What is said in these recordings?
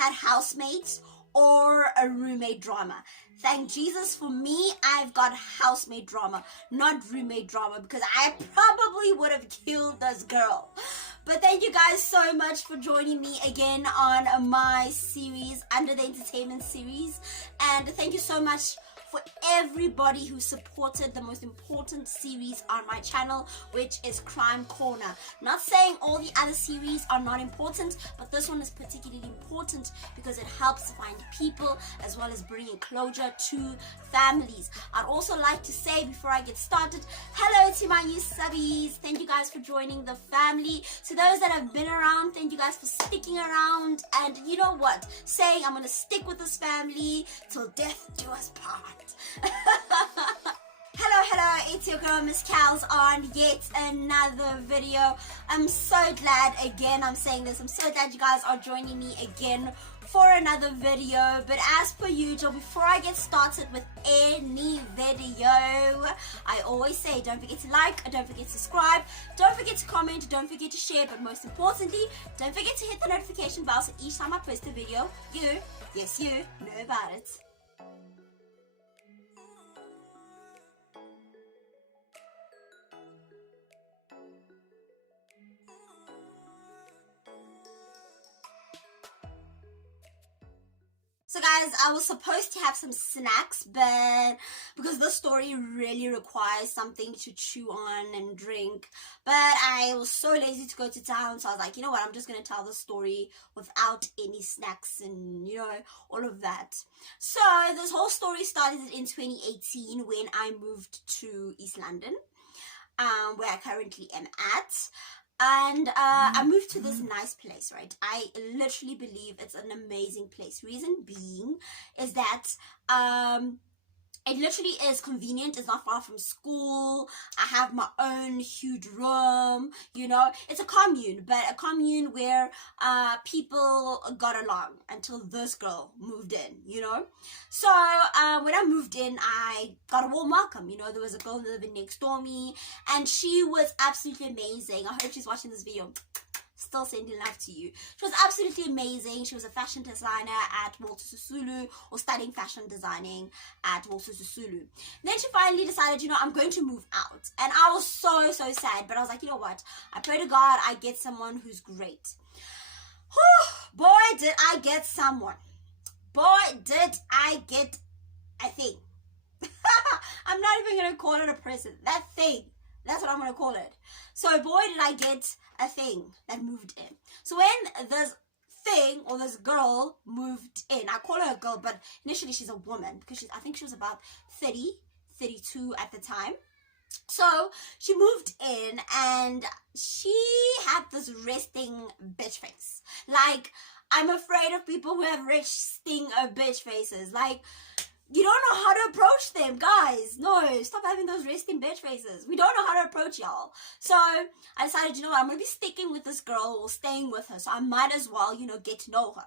had housemates or a roommate drama. Thank Jesus for me, I've got housemate drama, not roommate drama, because I probably would have killed this girl. But thank you guys so much for joining me again on my series, Under the Entertainment series. And thank you so much for everybody who supported the most important series on my channel, which is Crime Corner. Not saying all the other series are not important, but this one is particularly important because it helps find people as well as bringing closure to families. I'd also like to say before I get started, hello to my new subbies. Thank you guys for joining the family. To those that have been around, thank you guys for sticking around. And you know what? Saying I'm gonna stick with this family till death do us part. Hello, it's your girl Miss Cal's on yet another video. I'm so glad, again I'm saying this, I'm so glad you guys are joining me again for another video. But as per usual, before I get started with any video, I always say don't forget to like, don't forget to subscribe, don't forget to comment, don't forget to share, but most importantly, don't forget to hit the notification bell so each time I post a video, yes you, know about it. So guys, I was supposed to have some snacks, but because the story really requires something to chew on and drink, but I was so lazy to go to town, so I was like, you know what, I'm just going to tell the story without any snacks and, you know, all of that. So this whole story started in 2018 when I moved to East London, where I currently am at. And I moved to this nice place, right? I literally believe it's an amazing place. Reason being is that it literally is convenient. It's not far from school. I have my own huge room, you know. It's a commune, but a commune where people got along until this girl moved in, you know. So when I moved in, I got a warm welcome. You know, there was a girl living next door to me, and she was absolutely amazing. I hope she's watching this video. Still sending love to you. She was absolutely amazing. She was a fashion designer at Walter Sisulu, or studying fashion designing at Walter Sisulu. Then she finally decided, you know, I'm going to move out. And I was so sad. But I was like, you know what? I pray to God I get someone who's great. Whew, boy, did I get someone. Boy, did I get a thing. I'm not even going to call it a person. That thing. That's what I'm going to call it. So boy, did I get a thing that moved in. So when this thing or this girl moved in, I call her a girl, but initially she's a woman because I think she was about 30, 32 at the time. So she moved in and she had this resting bitch face. Like, I'm afraid of people who have resting bitch faces. Like, you don't know how to approach them, guys. No, stop having those resting bitch faces. We don't know how to approach y'all. So I decided, you know what, I'm going to be sticking with this girl or staying with her. So I might as well, you know, get to know her.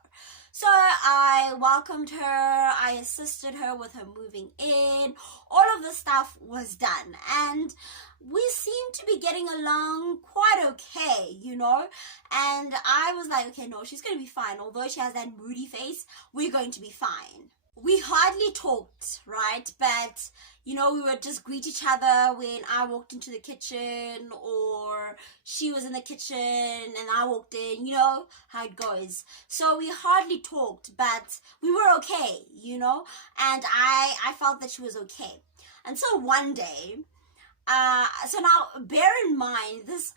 So I welcomed her. I assisted her with her moving in. All of the stuff was done. And we seemed to be getting along quite okay, you know. And I was like, okay, no, she's going to be fine. Although she has that moody face, we're going to be fine. We hardly talked, right? But, you know, we would just greet each other when I walked into the kitchen or she was in the kitchen and I walked in, you know how it goes. So we hardly talked, but we were okay, you know, and I felt that she was okay. Until one day, so now bear in mind, this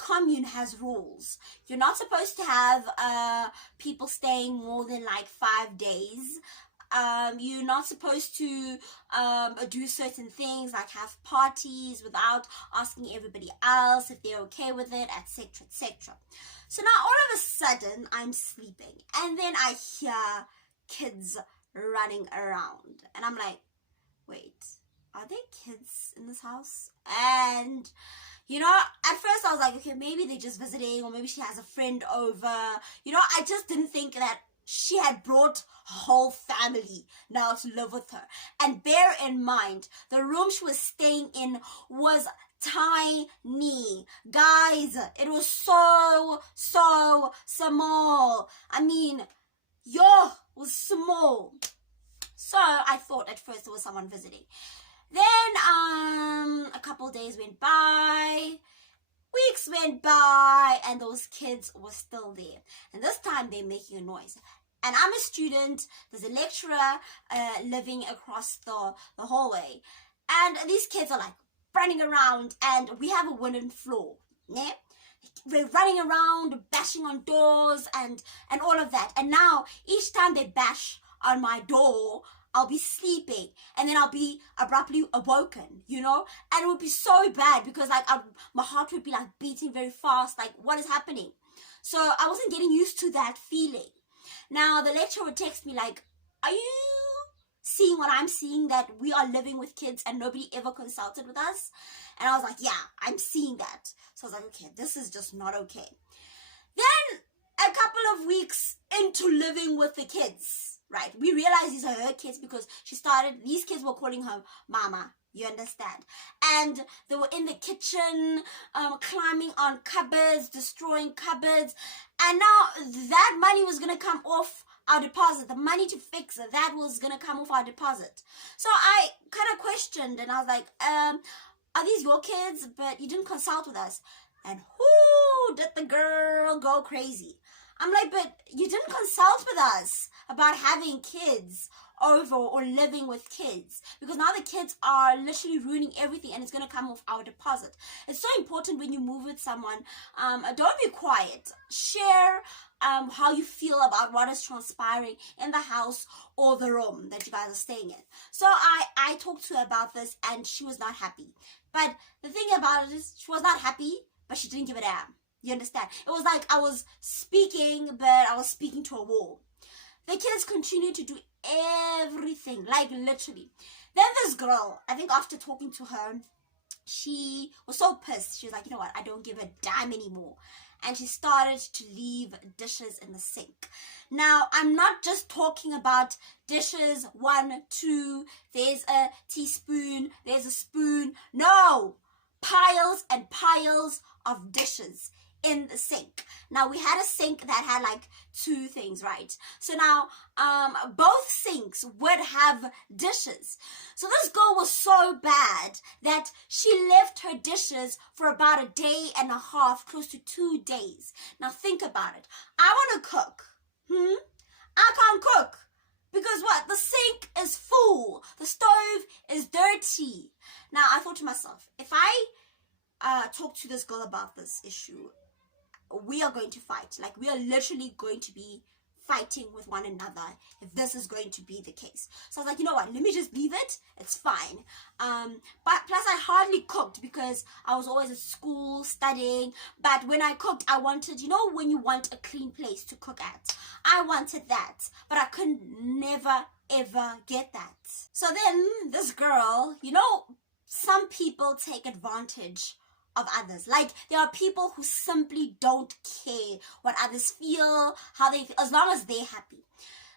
commune has rules. You're not supposed to have people staying more than like 5 days. You're not supposed to do certain things like have parties without asking everybody else if they're okay with it, etc, etc. So now all of a sudden I'm sleeping and then I hear kids running around and I'm like, wait, are there kids in this house? And you know, at first I was like, okay, maybe they're just visiting or maybe she has a friend over. You know, I just didn't think that she had brought her whole family now to live with her. And bear in mind, the room she was staying in was tiny. Guys, it was so small. I mean, was small. So I thought at first there was someone visiting. Then a couple days went by, weeks went by, and those kids were still there. And this time they're making a noise. And I'm a student. There's a lecturer living across the hallway. And these kids are like running around, and we have a wooden floor. Yeah? They're running around, bashing on doors and all of that. And now each time they bash on my door, I'll be sleeping and then I'll be abruptly awoken, you know? And it would be so bad because like my heart would be like beating very fast, like what is happening? So I wasn't getting used to that feeling. Now the lecturer would text me like, are you seeing what I'm seeing, that we are living with kids and nobody ever consulted with us? And I was like, yeah, I'm seeing that. So I was like, okay, this is just not okay. Then a couple of weeks into living with the kids, right, we realized these are her kids because these kids were calling her mama, you understand? And they were in the kitchen, climbing on cupboards, destroying cupboards. And now that money was going to come off our deposit. The money to fix it, that was going to come off our deposit. So I kind of questioned and I was like, are these your kids? But you didn't consult with us. And whoo, did the girl go crazy. I'm like, but you didn't consult with us about having kids over or living with kids, because now the kids are literally ruining everything and it's going to come off our deposit. It's so important when you move with someone, don't be quiet. Share how you feel about what is transpiring in the house or the room that you guys are staying in. So I talked to her about this and she was not happy. But the thing about it is she was not happy, but she didn't give a damn. You understand? It was like I was speaking, but I was speaking to a wall. The kids continued to do everything, like literally. Then this girl, I think after talking to her, she was so pissed. She was like, you know what? I don't give a damn anymore. And she started to leave dishes in the sink. Now, I'm not just talking about dishes, 1, 2, there's a teaspoon, there's a spoon. No, piles and piles of dishes in the sink. Now we had a sink that had like 2 things, right? So now both sinks would have dishes. So this girl was so bad that she left her dishes for about a day and a half, close to 2 days. Now think about it. I want to cook. I can't cook because what? The sink is full. The stove is dirty. Now I thought to myself, if I talk to this girl about this issue, we are going to fight. Like, we are literally going to be fighting with one another if this is going to be the case. So I was like, you know what, let me just leave it. It's fine. But plus I hardly cooked because I was always at school studying. But when I cooked, I wanted, you know, when you want a clean place to cook at, I wanted that, but I could never ever get that. So then this girl, you know, some people take advantage of others. Like, there are people who simply don't care what others feel, how they feel, as long as they're happy.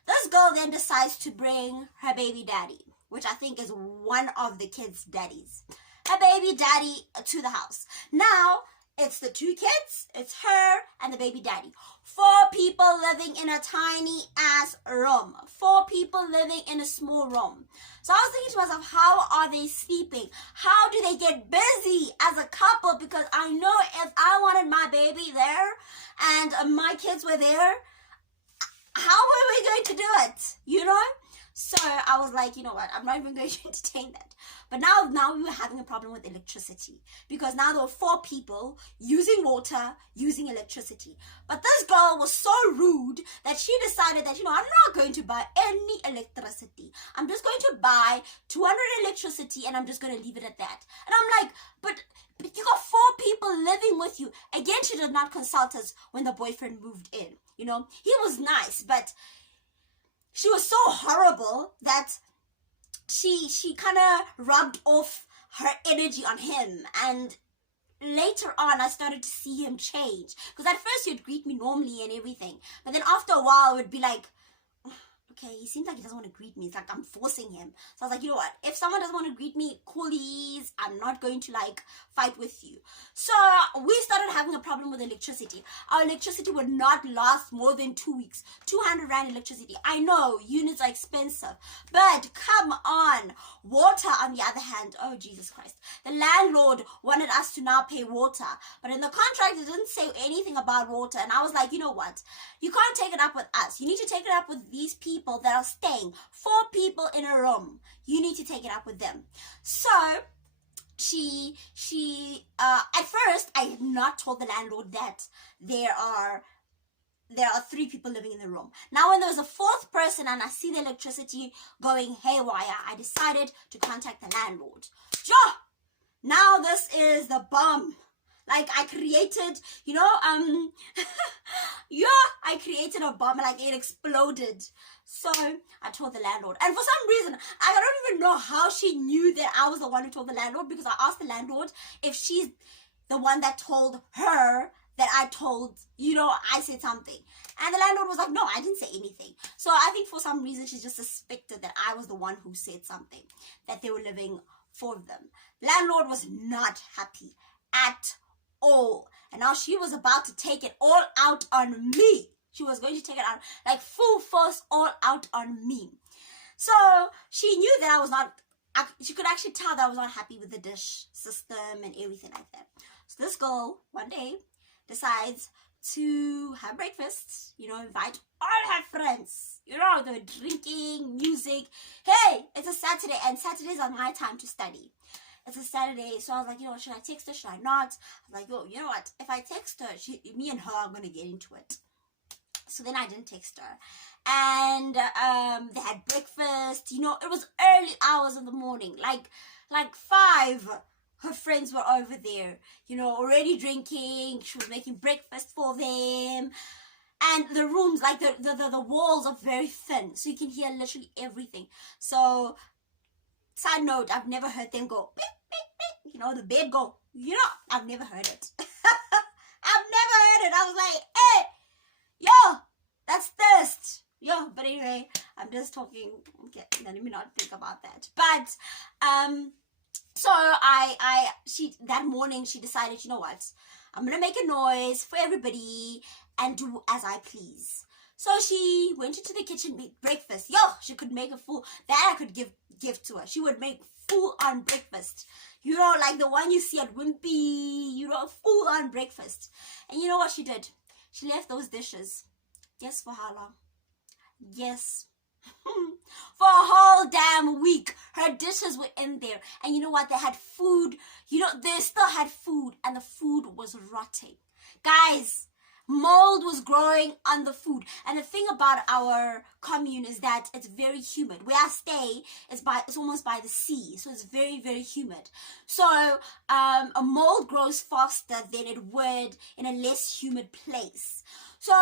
This girl then decides to bring her baby daddy, which I think is one of the kids' daddies, her baby daddy to the house. Now it's the 2 kids, it's her and the baby daddy. 4 people living in a tiny ass room. 4 people living in a small room. So I was thinking to myself, how are they sleeping? How do they get busy as a couple? Because I know if I wanted my baby there and my kids were there, how are we going to do it? You know? So I was like, you know what, I'm not even going to entertain that. But now we were having a problem with electricity, because now there were 4 people using water, using electricity. But this girl was so rude that she decided that, you know, I'm not going to buy any electricity. I'm just going to buy 200 electricity and I'm just going to leave it at that. And I'm like, but you got 4 people living with you. Again, she did not consult us when the boyfriend moved in. You know, he was nice, but she was so horrible that she kind of rubbed off her energy on him. And later on, I started to see him change. Because at first, he'd greet me normally and everything. But then after a while, it would be like, okay, okay, he seems like he doesn't want to greet me. It's like I'm forcing him. So I was like, you know what? If someone doesn't want to greet me, coolies, I'm not going to like fight with you. So we started having a problem with electricity. Our electricity would not last more than 2 weeks. 200 rand electricity. I know units are expensive, but come on. Water, on the other hand, oh Jesus Christ. The landlord wanted us to now pay water, but in the contract it didn't say anything about water. And I was like, you know what? You can't take it up with us. You need to take it up with these people that are staying. 4 people in a room. You need to take it up with them. So at first I had not told the landlord that there are 3 people living in the room. Now when there was a 4th person and I see the electricity going haywire, I decided to contact the landlord. Sure. Now this is the bomb. Like I created, I created a bomb, like it exploded. So I told the landlord. And for some reason, I don't even know how she knew that I was the one who told the landlord, because I asked the landlord if she's the one that told her that I told, I said something. And the landlord was like, no, I didn't say anything. So I think for some reason, she just suspected that I was the one who said something, that they were living 4 of them. Landlord was not happy at all. And now she was about to take it all out on me. She was going to take it out, like full force, all out on me. So she knew that I was not, she could actually tell that I was not happy with the dish system and everything like that. So this girl, one day, decides to have breakfast, invite all her friends. They're drinking, music. Hey, it's a Saturday, and Saturdays are my time to study. It's a Saturday, so I was like, should I text her? Should I not? I was like, you know what? If I text her, me and her are going to get into it. So then I didn't text her. And they had breakfast. It was early hours of the morning, like 5. Her friends were over there, already drinking. She was making breakfast for them. And the rooms, like the walls are very thin, so you can hear literally everything. So, side note, I've never heard them go, beep, beep, beep. The bed go, I've never heard it. I've never heard it. I was like, hey, yo, that's thirst. Yo, but anyway, I'm just talking. Okay, let me not think about that. But, so that morning she decided, you know what? I'm going to make a noise for everybody and do as I please. So she went into the kitchen, made breakfast. Yo, she could make a full, that I could give to her. She would make full on breakfast. Like the one you see at Wimpy, full on breakfast. And you know what she did? She left those dishes. Guess for how long? Yes. For a whole damn week, her dishes were in there. And you know what? They had food. They still had food, and the food was rotting. Guys, mold was growing on the food. And the thing about our commune is that it's very humid. Where I stay, it's almost by the sea, so it's very, very humid. So a mold grows faster than it would in a less humid place. So,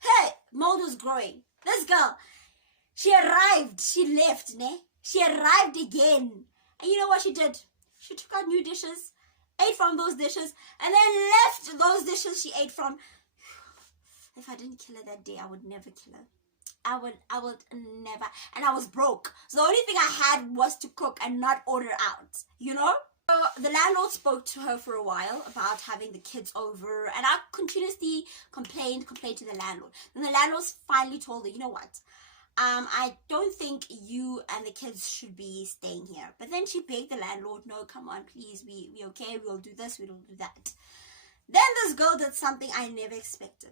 hey, mold was growing. This girl, she arrived. She left, ne? She arrived again. And you know what she did? She took out new dishes, ate from those dishes, and then left those dishes she ate from. If I didn't kill her that day, I would never kill her. I would never. And I was broke. So the only thing I had was to cook and not order out, So the landlord spoke to her for a while about having the kids over, and I continuously complained to the landlord. Then the landlord finally told her, you know what? I don't think you and the kids should be staying here. But then she begged the landlord, no, come on, please, we okay, we'll do this, we'll do that. Then this girl did something I never expected.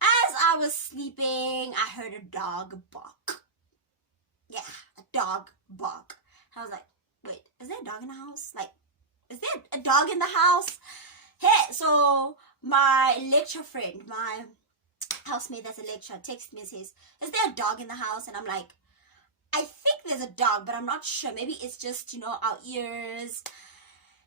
As I was sleeping, I heard a dog bark. Yeah, a dog bark. I was like, wait, is there a dog in the house? Like, is there a dog in the house? Hey, so my lecture friend, my housemate that's a lecturer, texted me and says, is there a dog in the house? And I'm like, I think there's a dog, but I'm not sure. Maybe it's just, our ears.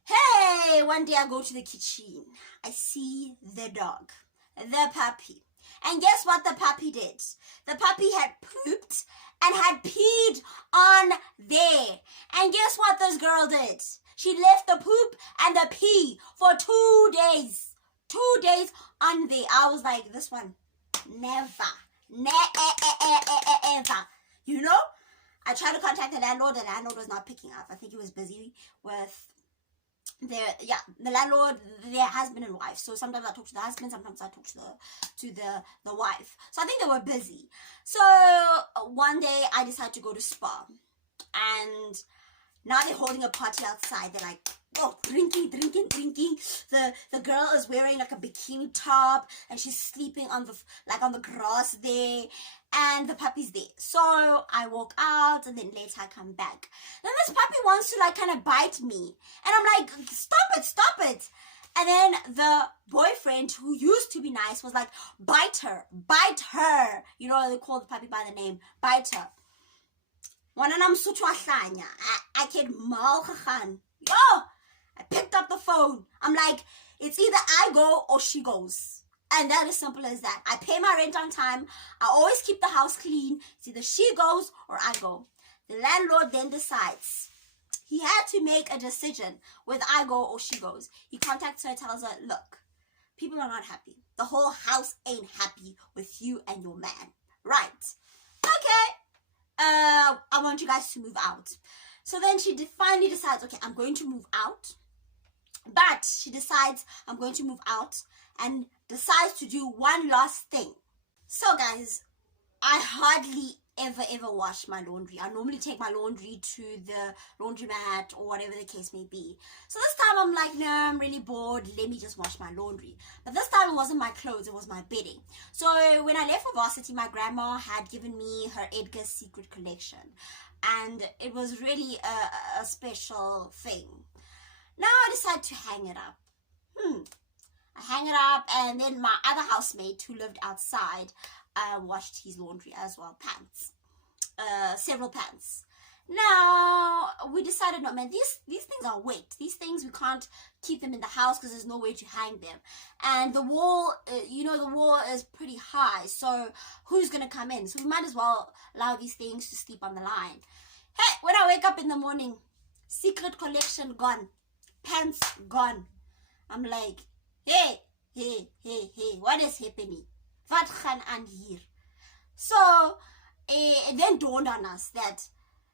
Hey, one day I go to the kitchen. I see the dog, the puppy. And guess what the puppy did? The puppy had pooped and had peed on there. And guess what this girl did? She left the poop and the pee for 2 days. 2 days on there. I was like, this one, never. Never. You know? I tried to contact the landlord was not picking up. I think he was busy with the landlord, their husband and wife. So sometimes I talk to the husband, sometimes I talk to the wife. So I think they were busy. So one day I decided to go to spa, and now they're holding a party outside. They're like, oh, drinking. The girl is wearing like a bikini top, and she's sleeping on the grass there, and the puppy's there. So I walk out, and then later I come back. Then this puppy wants to like kind of bite me, and I'm like, stop it. And then the boyfriend, who used to be nice, was like, bite her. You know, they call the puppy by the name, bite her. I can mal gegaan. Yo, I picked up the phone. I'm like, it's either I go or she goes. And that is simple as that. I pay my rent on time. I always keep the house clean. It's either she goes or I go. The landlord then decides. He had to make a decision whether I go or she goes. He contacts her, tells her, look, people are not happy. The whole house ain't happy with you and your man. Right. Okay. I want you guys to move out. So then she finally decides, okay, I'm going to move out. But she decides I'm going to move out and decides to do one last thing. So guys, I hardly ever wash my laundry. I normally take my laundry to the laundromat or whatever the case may be. So this time I'm like, no, I'm really bored. Let me just wash my laundry. But this time it wasn't my clothes, it was my bedding. So when I left for varsity, my grandma had given me her Edgar's Secret collection. And it was really a special thing. Now I decided to hang it up. I hang it up, and then my other housemate who lived outside washed his laundry as well, pants, several pants. Now we decided, no man, these things are wet. These things, we can't keep them in the house because there's no way to hang them. And the wall, the wall is pretty high, so who's gonna come in? So we might as well allow these things to sleep on the line. Hey, when I wake up in the morning, secret collection gone, pants gone. I'm like, hey, what is happening? Wat gaan aan hier? So it then dawned on us that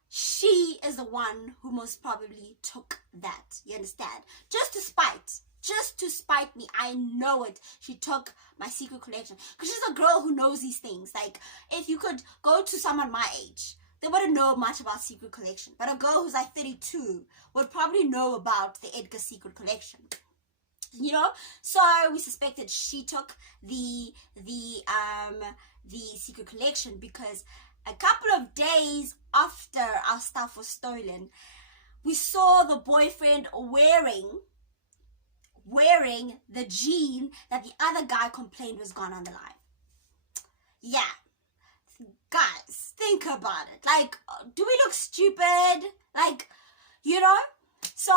she is the one who most probably took that. You understand? Just to spite me. I know it. She took my secret collection because she's a girl who knows these things. Like, if you could go to someone my age, they wouldn't know much about secret collection, but a girl who's like 32 would probably know about the Edgar Secret collection. So we suspected she took the secret collection because a couple of days after our stuff was stolen, we saw the boyfriend wearing the jean that the other guy complained was gone on the line. Yeah, guys, think about it. Like, do we look stupid? Like, So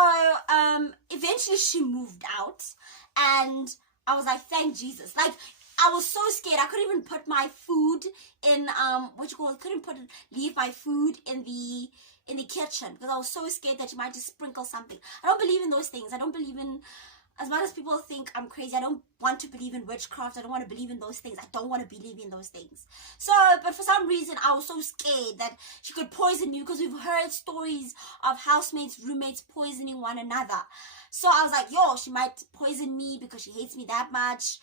eventually she moved out, and I was like, thank Jesus. Like, I was so scared. I couldn't even put my food in leave my food in the kitchen because I was so scared that you might just sprinkle something. I don't believe in those things. I don't believe in, as much as people think I'm crazy, I don't want to believe in witchcraft. I don't want to believe in those things. I don't want to believe in those things. So, but for some reason, I was so scared that she could poison me because we've heard stories of housemates, roommates poisoning one another. So I was like, yo, she might poison me because she hates me that much,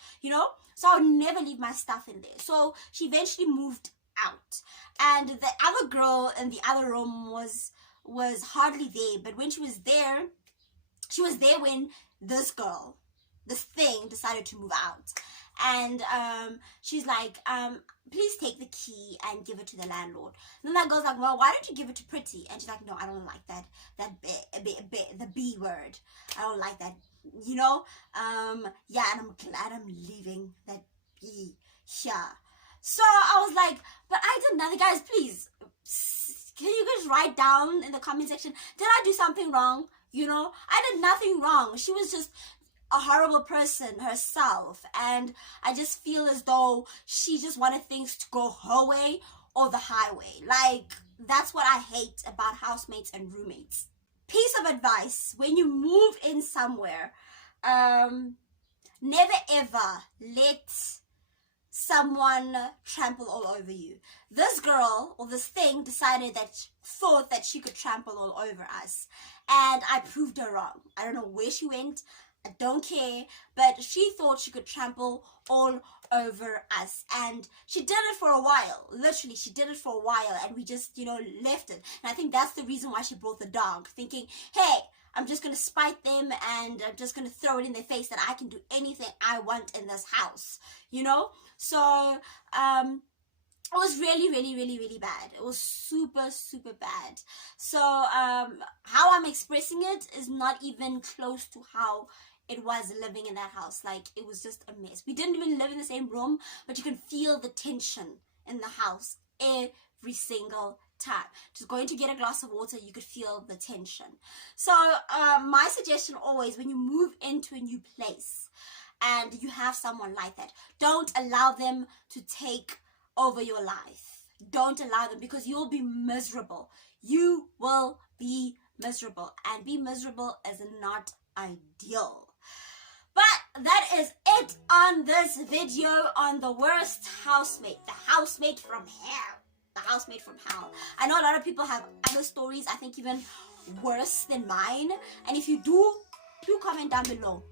So I would never leave my stuff in there. So she eventually moved out. And the other girl in the other room was hardly there. But when she was there when this thing decided to move out. And she's like, please take the key and give it to the landlord. And then that girl's like, well, why don't you give it to Pretty? And she's like, no, I don't like the B word. I don't like that, and I'm glad I'm leaving that B here. So I was like, but I did nothing. Guys, please, can you guys write down in the comment section, did I do something wrong? I did nothing wrong. She was just a horrible person herself, and I just feel as though she just wanted things to go her way or the highway. Like, that's what I hate about housemates and roommates. Piece of advice: when you move in somewhere, never ever let someone trample all over you. This girl, or this thing, thought that she could trample all over us, and I proved her wrong. I don't know where she went, I don't care, but she thought she could trample all over us, and she did it for a while. Literally, she did it for a while, and we just, left it. And I think that's the reason why she brought the dog, thinking, hey, I'm just going to spite them, and I'm just going to throw it in their face that I can do anything I want in this house, So, it was really, really, really, really bad. It was super, super bad. So, how I'm expressing it is not even close to how it was living in that house. Like, it was just a mess. We didn't even live in the same room, but you can feel the tension in the house every single time. Just going to get a glass of water, you could feel the tension. So my suggestion always, when you move into a new place and you have someone like that, don't allow them to take over your life. Don't allow them, because you'll be miserable. You will be miserable, and be miserable is not ideal. But that is it on this video on the worst housemate, the housemate from hell. The housemate from hell. I know a lot of people have other stories, I think even worse than mine. And if you do comment down below.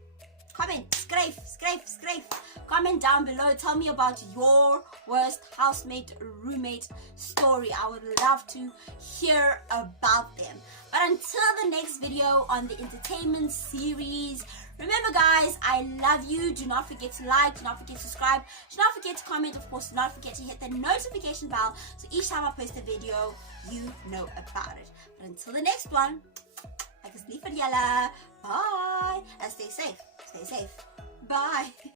Comment, scrape. Comment down below. Tell me about your worst housemate, roommate story. I would love to hear about them. But until the next video on the entertainment series, remember guys, I love you. Do not forget to like, do not forget to subscribe, do not forget to comment, of course, do not forget to hit the notification bell so each time I post a video, you know about it. But until the next one, ek is lief vir julle. Bye. And stay safe. Bye.